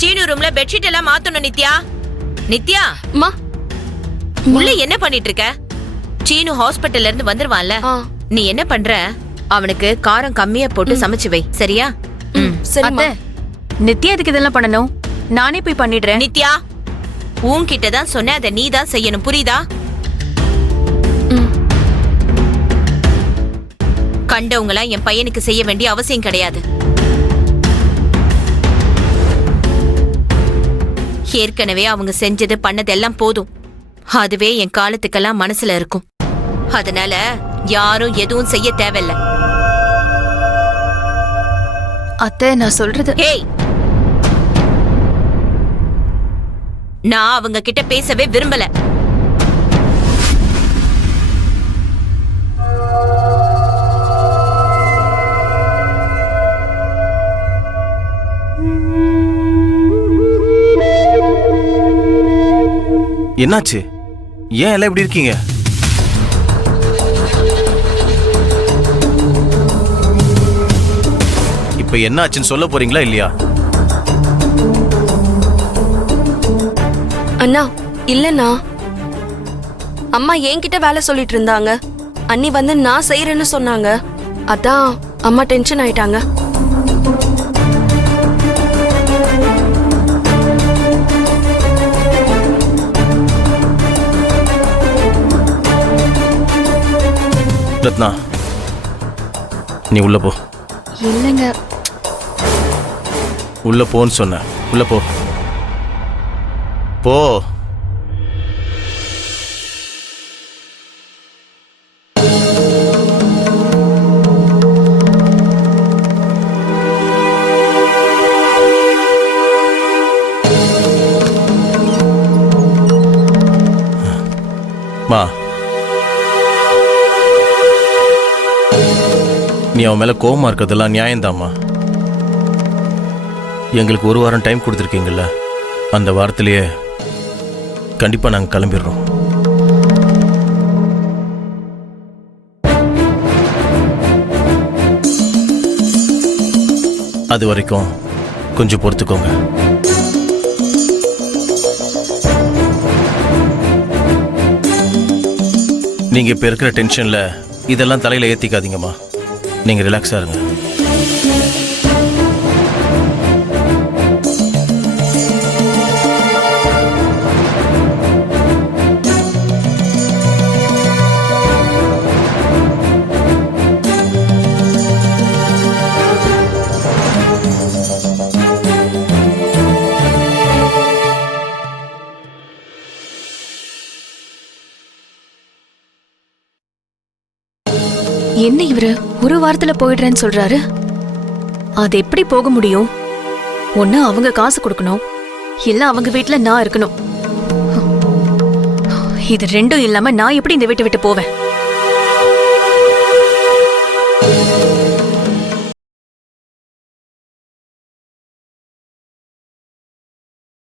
சீனு ரூம்ல பெட்ஷீட் எல்லாம் மாத்தணும். நித்யா, நித்யா, அம்மா, உள்ள என்ன பண்ணிட்டு இருக்க? சீனு ஹாஸ்பிட்டல்ல இருந்து வந்துருவான்ல, நீ என்ன பண்ற? அவனுக்கு காரம் கம்மியா போட்டு சமைச்சு வை, சரியா? சரிம்மா. நித்யா இதுக்கு இதெல்லாம் பண்ணணும், நானே போய் பண்ணிடுறேன். நித்யா, உன்கிட்ட தான் சொன்ன, அதை நீ தான் செய்யணும், புரியுதா? கண்டவங்களா என் பையனுக்கு செய்ய வேண்டிய அவசியம் கிடையாது. ஏற்கனவே அவங்க செஞ்சது பண்ணதெல்லாம் போதும். அதுவே என் காலத்துக்கெல்லாம் மனசுல இருக்கும். அதனால யாரும் எதுவும் செய்ய தேவையில்ல. அத்தை, நான் சொல்றது. ஹேய், நான் அவங்க கிட்ட பேசவே விரும்பல. என்னாச்சு? ஏன் எல்லாம் இப்படி இருக்கீங்க? இப்ப என்ன ஆச்சுன்னு சொல்ல போறீங்களா இல்லையா? அண்ணா, இல்லண்ணா, அம்மா என்கிட்ட வேலை சொல்லிட்டு இருந்தாங்க. அண்ணி வந்து நான் செய்யறேன்னு சொன்னாங்க. அதான் அம்மா டென்ஷன் ஆயிட்டாங்க. ரத்னா, நீ உள்ள போ. இல்லைங்க, உள்ள போன்னு சொன்ன. உள்ள போ போ. மா, நீ அவன் மேல கோவமா இருக்கிறதெல்லாம் நியாயம்தாம்மா. எங்களுக்கு ஒரு வாரம் டைம் கொடுத்துருக்கீங்கல்ல, அந்த வாரத்திலேயே கண்டிப்பா நாங்க கிளம்பிடுறோம். அது வரைக்கும் கொஞ்சம் பொறுத்துக்கோங்க. நீங்க இப்ப இருக்கிற டென்ஷன்ல இதெல்லாம் தலையில ஏத்திக்காதீங்கம்மா. நீங்க ரிலாக்ஸா இருங்க. என்ன இவரு ஒரு வாரத்துல போயிடுறேன்னு சொல்றாரு? அது எப்படி போக முடியும்? ஒண்ணு அவங்க காசு கொடுக்கணும், இல்ல அவங்க வீட்டுல நான் இருக்கணும். இது ரெண்டும் இல்லாம நான் எப்படி இந்த வீட்டை விட்டு போவேன்?